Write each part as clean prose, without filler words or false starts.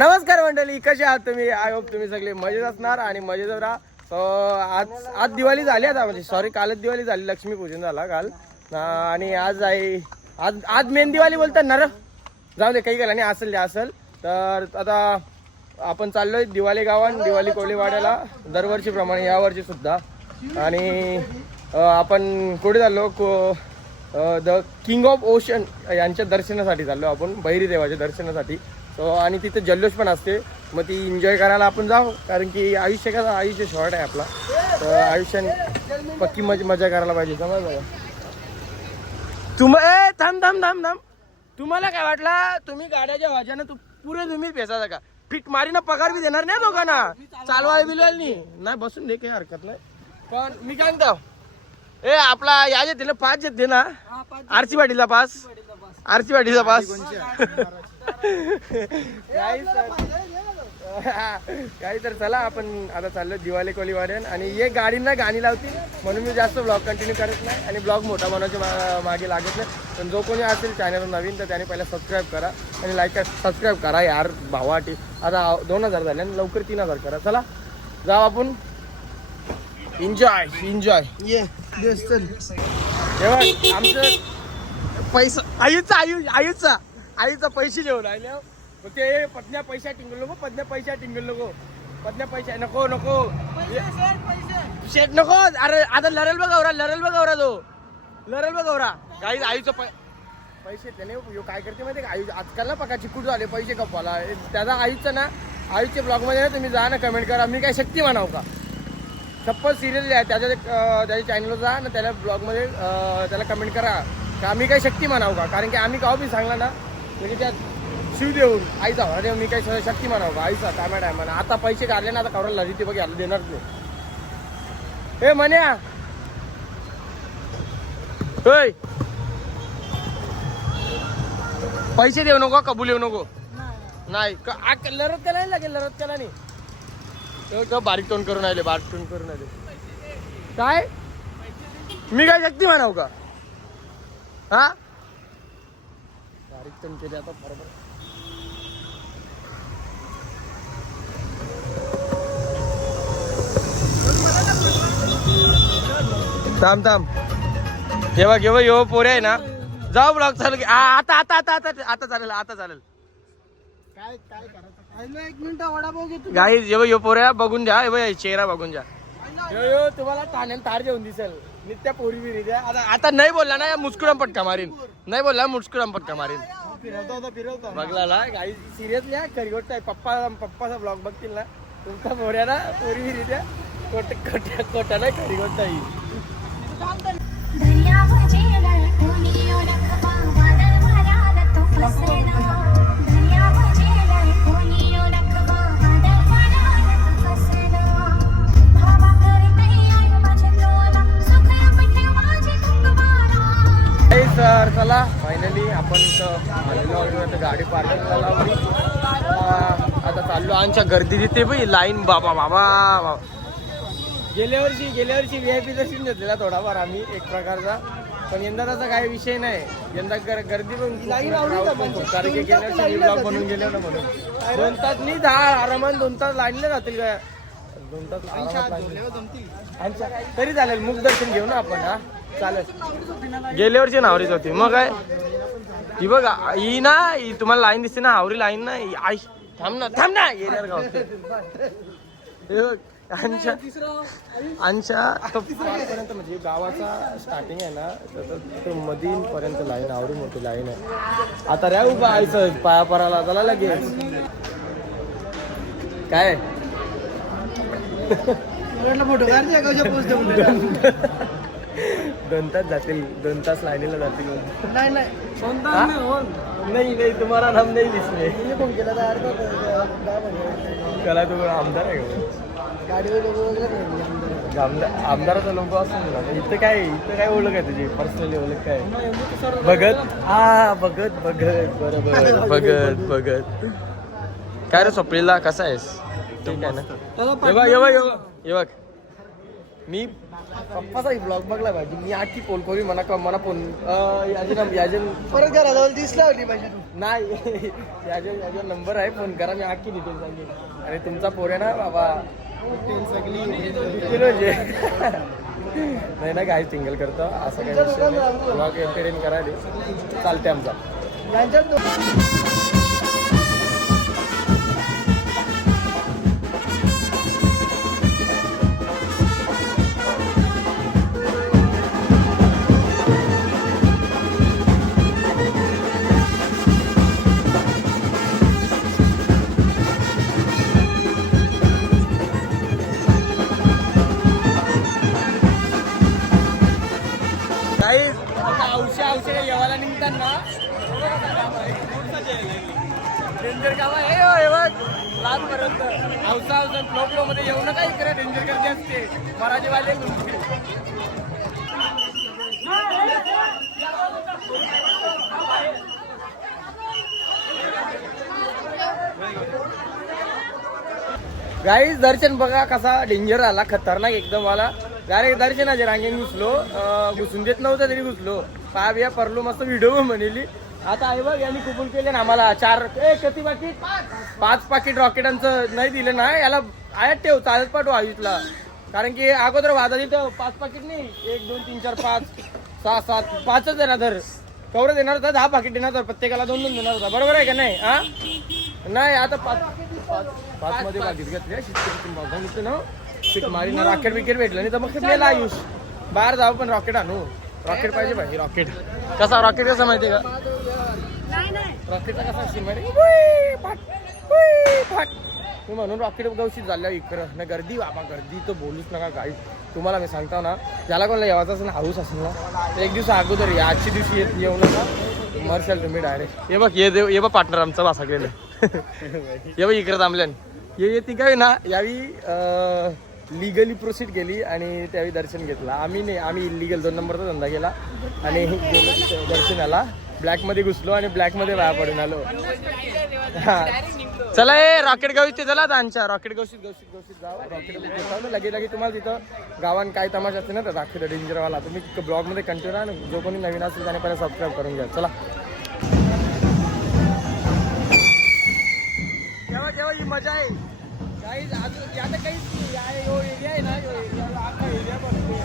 नमस्कार मंडळी, कसे आहात तुम्ही? आय होप तुम्ही सगळे मजेत असणार आणि मजेत राहा. आज दिवाळी झाली आता, म्हणजे सॉरी कालच दिवाळी झाली, लक्ष्मीपूजन झाला काल आणि आज आहे आज मेन दिवाळी बोलतात ना रे. जाऊ दे, काही गेला नाही, असेल तर आता आपण चाललोय दिवाळी गावात, दिवाळी कोळीवाड्याला दरवर्षीप्रमाणे यावर्षी सुद्धा. आणि आपण कुठे चाललो? द किंग ऑफ ओशन यांच्या दर्शनासाठी चाललो आपण, भैरी देवाच्या दर्शनासाठी. आणि तिथे जल्लोष पण असते, मग ती एन्जॉय करायला आपण जाऊ, कारण की आयुष्य शॉर्ट आहे आपला, तर आयुष्याने पक्की मजा करायला पाहिजे. समजलं थांब तुम्हाला काय वाटलं? तुम्ही गाड्याच्या वाजानं पुरे तुम्ही पेसायचा का? फिट मारीना पगार बी देणार नाही दोघांना, चालवाय बिलवाय नाही बसून दे, काही हरकत नाही. पण मी काय म्हणतो, आपला या जे दिलं 5 दे ना, आरसी पाटीलचा पास. काही तर चला, आपण आता चाललो दिवाळी कोळीवाड्यान. आणि एक गाडींना गाणी लावतील म्हणून मी जास्त ब्लॉग कंटिन्यू करत नाही आणि ब्लॉग मोठा बनवायच्या मागे लागत नाही. पण जो कोणी असेल चॅनल नवीन तर त्याने पहिला सबस्क्राईब करा आणि लाईक सबस्क्राईब करा यार भावाटी. आता 2000 झाले आणि लवकर 3000 करा. चला जाऊ आपण, एन्जॉय. आमचं पैसा आईचा पैसे घेऊन राहिले. ते पत्न्या पैसा टिंगल नको, नको शेट नको. अरे आता लरेल बघवरा तो काही आईचं पैसे त्याने काय करते माहिती का? आई आजकाल ना पका चिकूट झाले पैसे कपवाला. त्याचा आईचं ना, आईच्या ब्लॉग मध्ये ना तुम्ही जा ना, कमेंट करा मी काय शक्ती म्हणाव का. सप्पल सिरियल आहे त्याच्या चॅनलवर जा ना, त्याला ब्लॉगमध्ये त्याला कमेंट करा का आम्ही काही शक्ती म्हणाव का. कारण की आम्ही का बी सांगला ना, म्हणजे त्यात शिव देऊन आईचा अरे मी काही शक्ती म्हणाव का आईचा काय म्हणा. आता पैसे काढले ना, आता कवराला लढी ते बघ याला देणार नाही. हे म्हण्या होय, पैसे देऊ नको, कबूल येऊ नको. नाही लढत केला नाही बारीक टोन करून आले. काय मी काय शक्ती म्हणाव का? हा बारीक टोन केले आता बरोबर. थांब जेव्हा यो पोरे आहे ना, जाऊ ब्लॉग चालू की आता चालेल. काय करायचं? एक मिनिट वडापाव घेतो गाईज. जेव्हा यो पोऱ्या बघून द्या, चेहरा बघून द्या. यो तुम्हाला ठाण्यात तार जेवून दिसेल नित्या पोरी बिरी द्या. आता नाही बोलला ना, मुस्कुराम पटका मारीन. फिरवता बघला गाई. सिरियसली खरी गोष्ट आहे. पप्पाचा ब्लॉग बघतील ना, तुमच्या पोऱ्या ना पोरी बिरी द्या. खोटा नाही, खरी गोष्ट आहे. सर चला फायनली आपण गाडी पार्किंग लावली. आता चाललो आमच्या गर्दी तिथे बाई लाईन. बाबा गेल्या वर्षी VIP दर्शन घेतलेला थोडाफार आम्ही एक प्रकारचा. पण यंदा तसा काही विषय नाही. यंदा गर्दी पण लाईन कारण की गेल्या वर्षी ब्लॉग बनवून गेले ना, म्हणून 2 तास नाही, 10 आरामात 2 तास लाईनला जातील का? 2 तास तरी चालेल. मुख दर्शन घेऊ ना आपण. हा चालेल. गेल्या वर्षी नावरीच होती मग काय. ही बघा ही ना, ही तुम्हाला लाईन दिसते ना, हावरी लाईन ना. आई थांब ना येणार गाव. पर्यंत म्हणजे गावाचा स्टार्टिंग आहे ना, तर मधील पर्यंत लाईन, आवडी मोठी लाईन आहे. आता रे उभा आयचं पाया पराला चला लगेच. काय फोटो 2 तास जातील, 2 तास लाईनीला जातील. नाही तुम्हाला नाम नाही दिसले. कला तू आमदार आहे का? आमदाराचा लोगो असतो. इथं काय ओळख आहे तुझी पर्सनली ओळख काय? बघत काय रे स्वप्नीला, कसा आहेस? ठीक आहे ना? ये बघ मी पप्पाचा ब्लॉग बघला पाहिजे मी आखी पोल करी म्हणा का म्हणा फोन याजन परत घराजवळ दिसला होती पाहिजे नाही याजन नंबर आहे फोन करा मी आखी डिटेल सांगेन आणि तुमचा पोर आहे ना बाबा नाही ना काय सिंगल करतो असं काही ब्लॉग एंटरटेन करायला चालते आमचा औषध येवाला निघतात ना डेंजर काम आहे लाजपर्यंत औसा फ्लो फ्लो मध्ये येऊ नका इकडे डेंजर गर्दी असते मराठीवाले गाईज दर्शन बघा कसा डेंजर आला खतरनाक एकदम आला डायरेक्ट दर्शनाच्या रांगेत घुसून देत नव्हतं तरी घुसलो पाय बिया परलो मस्त व्हिडिओ बनवली आता आहे बघ यांनी कुपन केले ना आम्हाला 4 किती पाकिट 5 पाकिट रॉकेटांचं नाही दिलं ना याला आयात ठेव चालत पाठव आयुषला कारण की अगोदर वादा तिथं 5 पाकिट नाही 1 2 3 4 5 6 7 5च देणार तर कवरं देणार होता 10 पाकिट देणार तर प्रत्येकाला 2 2 देणार होता बरोबर आहे का नाही हा नाही आता 5 मध्ये पाकिट घेतले ना पीठ मारी ना रॉकेट विकेट भेटलं नाही तर मग मेला आयुष बाहेर जाऊ पण रॉकेट आणू रॉकेट पाहिजे भाई रॉकेट कसा माहितीये का रॉकेटचा कसा असतील माहिती म्हणून रॉकेट गवशीत झाल्या इकडं ना गर्दी बाबा गर्दी तर बोलूच नका काही तुम्हाला मी सांगतो ना ज्याला कोणाला यावाचा असेल ना हाऊस असेल ना तर एक दिवस अगोदर या आजच्या दिवशी येऊ नका मरशाल तुम्ही डायरेक्ट हे बघ पार्टनर आमचा वासा गेलं हे बघ इकडे थांबल्यान ये ती काय ना यावी लिगली प्रोसीड केली आणि त्यावेळी दर्शन घेतला आम्ही नाही आम्ही इलिगल 2 नंबरचा धंदा केला आणि दर्शनाला ब्लॅकमध्ये घुसलो आणि ब्लॅकमध्ये बाहेर पडून आलो हा चला रॉकेट गवशीत चला त्यांच्या रॉकेट गवशीत जाऊ रॉकेट लगे तुम्हाला तिथं गावात काय तमाशा असते ना तर दाखवतो डेंजरवाला तुम्ही ब्लॉगमध्ये कंटिन्यू राहा ना जो कोणी नवीन असेल त्याने पहिला सबस्क्राईब करून घ्या चला तेव्हा ही मजा आहे काहीच अजून आता काहीच एरिया आहे ना आखा एरिया बनतो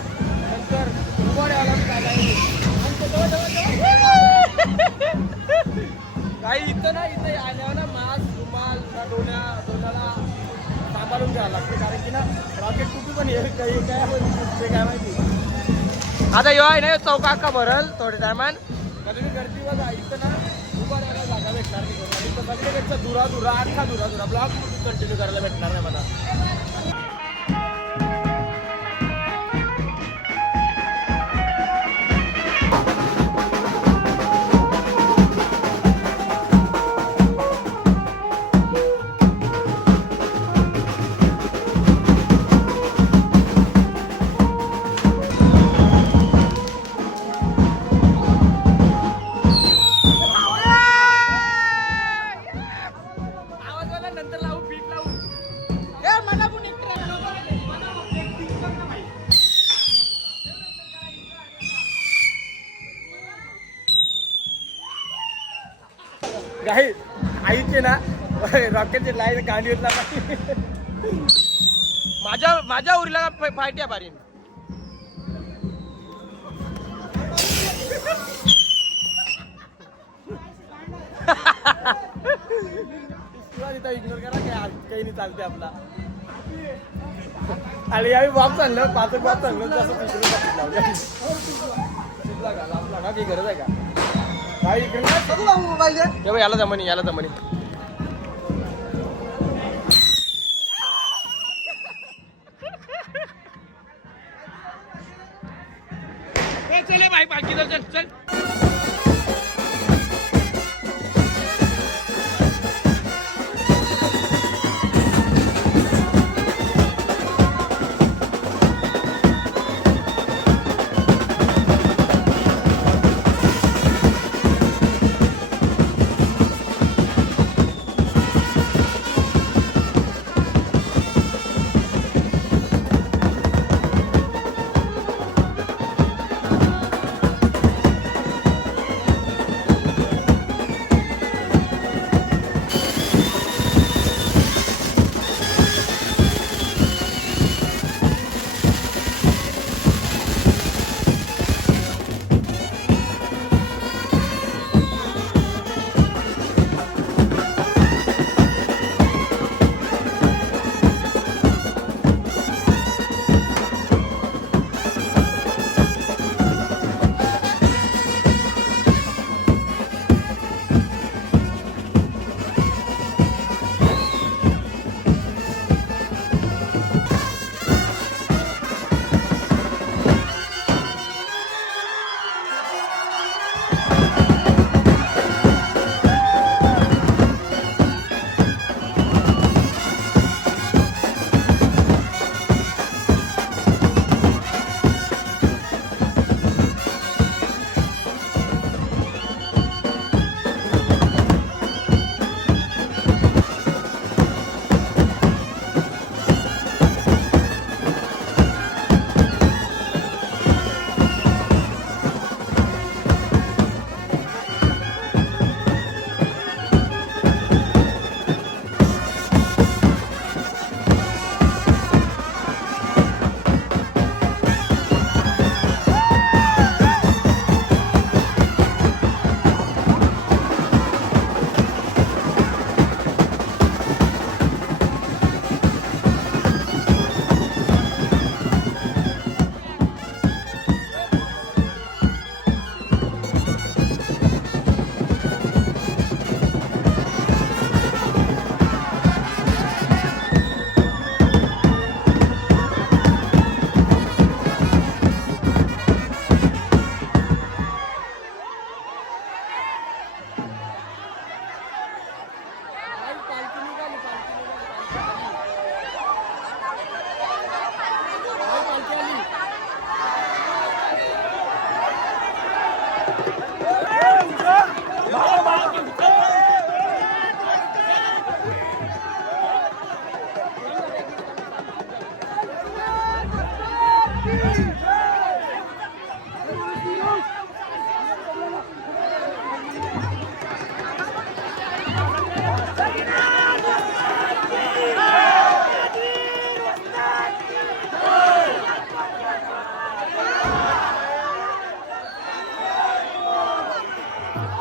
नंतर काही इथं ना इथं आल्यावर ना मास्क रुमाल डोळ्याला सांभाळून घ्यावं लागते कारण की ना रॉकेट कुठे पण येईल काही काय माहिती आता यो आहे ना चौका अख्खा भरल थोडे टायमान कधी गर्दीवर इथं ना उभा राहायला जागा भेटणार नाही इथं सगळ्यापेक्षा दुरा अख्खा दुरा ब्लॉग कंटिन्यू करायला भेटणार नाही मला काही आईचे ना रॉकेटचे लाईन गाडी होतला माझ्या उरला फायट्या बारी इग्नोर करा काही नाही चालते आपला आणि यावेळी बॉक्स आणलं 5 बॉक्स आणलं आपला काही गरज आहे का काही याला जमनी चले भाई बाकी चल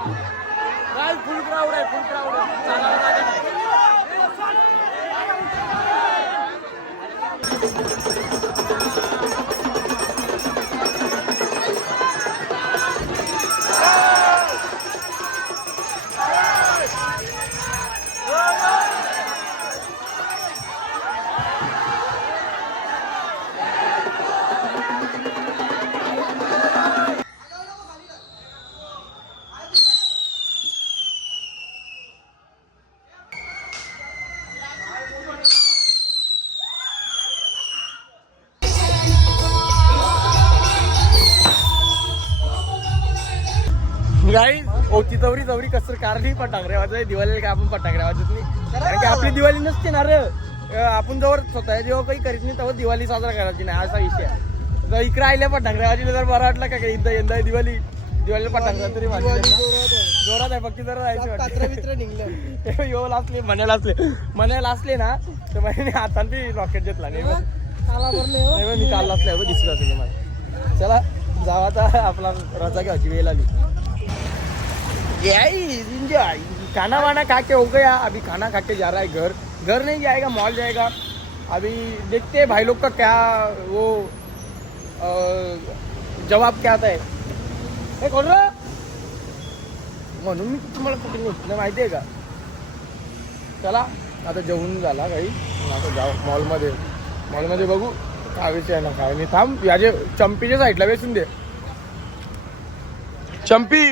फुल क्राऊड आहे, फुल क्राऊड आहे. गाई ओची चौरी कसं कारली फटाकड्या वाजत दिवाळीला काय आपण फटाकड्या वाजत नाही कारण की आपली दिवाळी नसते ना रे. आपण जवळ स्वतः जेव्हा काही करीत नाही तेव्हा दिवाळी साजरा करायची नाही असा विषय आहे. जर इकडे आल्या फटाकड्या वाजले तर बरं वाटलं का यंदा दिवाळीला फटाकड्या तरी जोरात आहे. फक्त जरा जायचं यो लाचले म्हणायला असले ना तर म्हणे हाताने रॉकेट घेतला नाही मी काल लाचले दिसत असेल मला. चला जावा आता आपला रजा घ्यायची वेळ आली. एंजॉय खाना वाना खा के हो गया. अभी खाना खा के जा रहा है घर नहीं जाएगा मॉल जाएगा. अभी देखते हैं भाई लोग का क्या वो जवाब क्या आता है. हे कोण रे म्हणून मी तुम्हाला कुठे घेतलं माहिती आहे का. चला आता जेवून झाला काही आता जाऊ मॉलमध्ये बघू काय विषय ना काय नाही. थांब याचे चंपीच्या साईडला बेसून दे. चंपी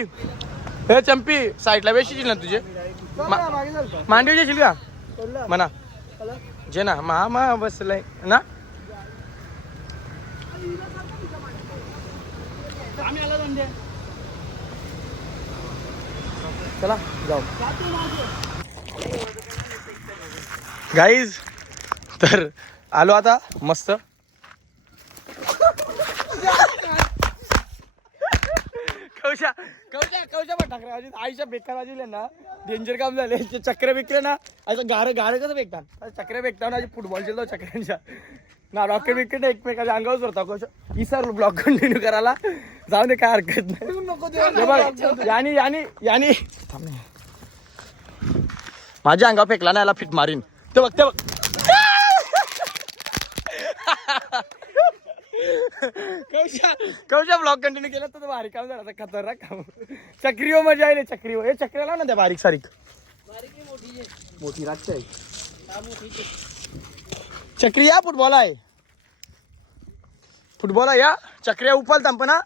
हे चंपी साईडला बेशील ना तुझे मांडवी येशील का म्हणा जे ना मा बसलाय ना. चला जाऊ गाईज. तर आलो आता मस्त कवशा फटाकड्या आईच्या बेकार वाजले ना डेंजर काम झाले. चक्र बेकले ना असं गारे कसं बेकतात चक्र बेकता ना फुटबॉल खेळतो चक्रांच्या ना रॉकेट विकेट एकमेकाच्या अंगावर होता कौशा इसर ब्लॉग कंटिन्यू करायला जाऊ दे काय हरकत नाही. यानी माझ्या अंगावर फेकला ना याला फिट मारीन ते बघ कौशा ब्लॉग कंटिन्यू केला तर भारी काम झाला खतरनाक काम. चक्रीवर मजा आहे चक्रीवर हे चक्रीला ना त्या बारीक सारीक मोठी रातची आहे चक्री या फुटबॉल आहे या चक्रिया उपाल तांपना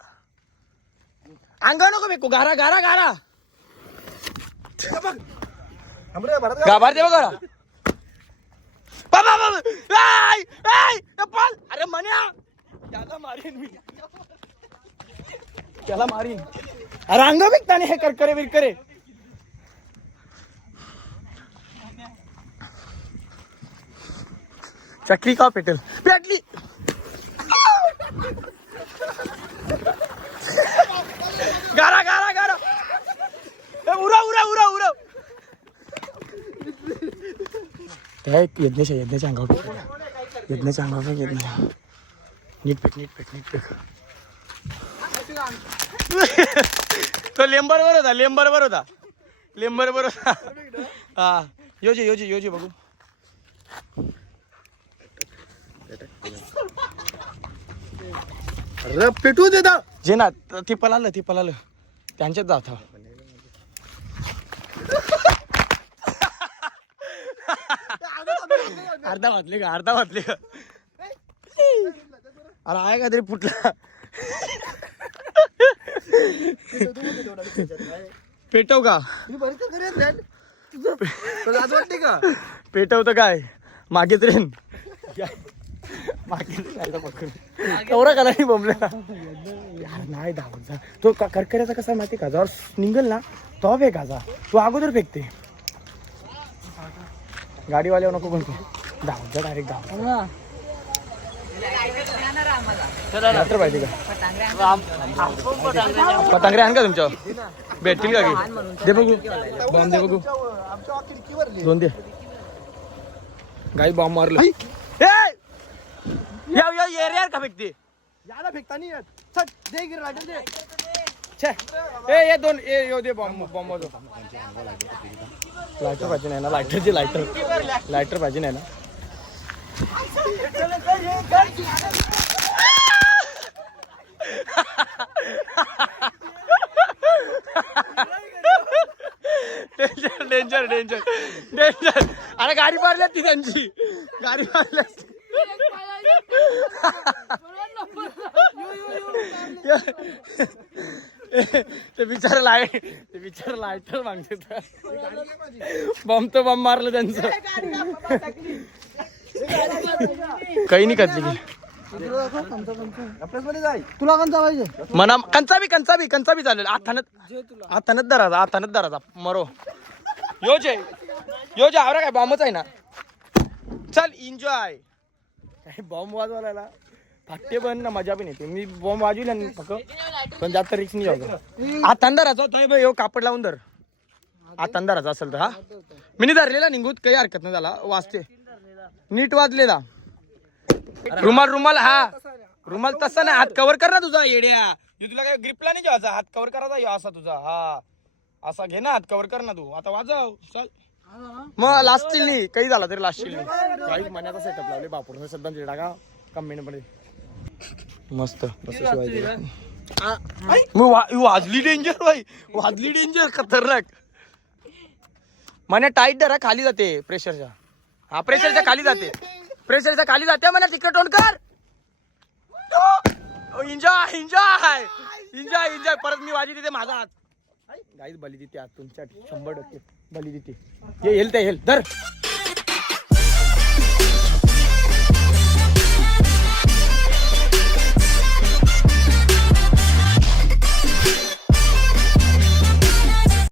अंगा नको बेको गारा गाभार दे बघा अरे मन्या त्याला मारीन अरे अंग बेकता हे करकरे बिरकरे. चक्री का पेटल पेटली गारा उरा यज्ञाच्या अंगावर नीट पेक तो लेंबर वर होता हा योजी बघू. अरे पेटू देता जे ना ती पळालं त्यांच्यात जात अर्धा वाजले का अरे आहे का तरी फुटला पेटव का वाटते का पेटव तर काय मागे ट्रेन एवढा का नाही बोंबला नाही धावत जा तो करकऱ्याचा कसा माहिती का जर निघल ना तो फेकायचा तो अगोदर फेकते गाडीवाल्यावर नको पण धावत जा डायरेक्ट धाव पाहिजे का पटांगरे आण का तुमच्या भेटतील का की दे बघू बॉम्ब दे बघू 2 दे गाई बॉम्ब मारला एरिया का फेकते याला फेकता नाही दे गिर दे छे ए दोन येऊ दे बॉम्ब लायटर पाहिजे नाही ना लायटरची लायटर पाहिजे नाही ना डेंजर डेंजर डेंजर अरे गाडी मारली ती त्यांची गाडी मारली ते बिचार लायटर मागते बॉम्ब तर बॉम्ब मारलं त्यांचं काही नाही कधली तुला कंचा पाहिजे मना कंचा बी चालेल आथानत दराचा मरो यो जे आवरा काय बॉम्बच आहे ना चल एन्जॉय बॉम्ब वाजवायला फाटे पण ना मजा पण येते मी बॉम्ब वाजविला फक्त पण जास्त रिक्स नाही जाऊ आतांदराचा होता यो कापड लावून धर आतांदराचा असेल तर हा मी नाही धरलेला निघूत काही हरकत नाही झाला वाजते नीट वाजलेला रुमाल हा रुमाल तसा नाही हात कव्हर कर ना तुझा येड्या तुला काय ग्रिपला नाही जेवायचा हात कव्हर करायचा असा तुझा हा असा घे ना हात कव्हर कर ना तू आता वाजव चल मग लास्ट चिल्ली काही झाला तरी लास्ट चिल्ली काही मनाचा सेटअप लावले बापूर सध्या टाका कमेंट मध्ये मस्त वाजली डेंजर भाई वाजली डेंजर खतरनाक मने टाईट धरा खाली जाते प्रेशरच्या हा प्रेशरच्या खाली जाते म्हणा तिकडे टोन कर एन्जॉय परत मी वाजी देते माझा हात गाईच बली देते तुमच्या 100% बली देते हे हेल धर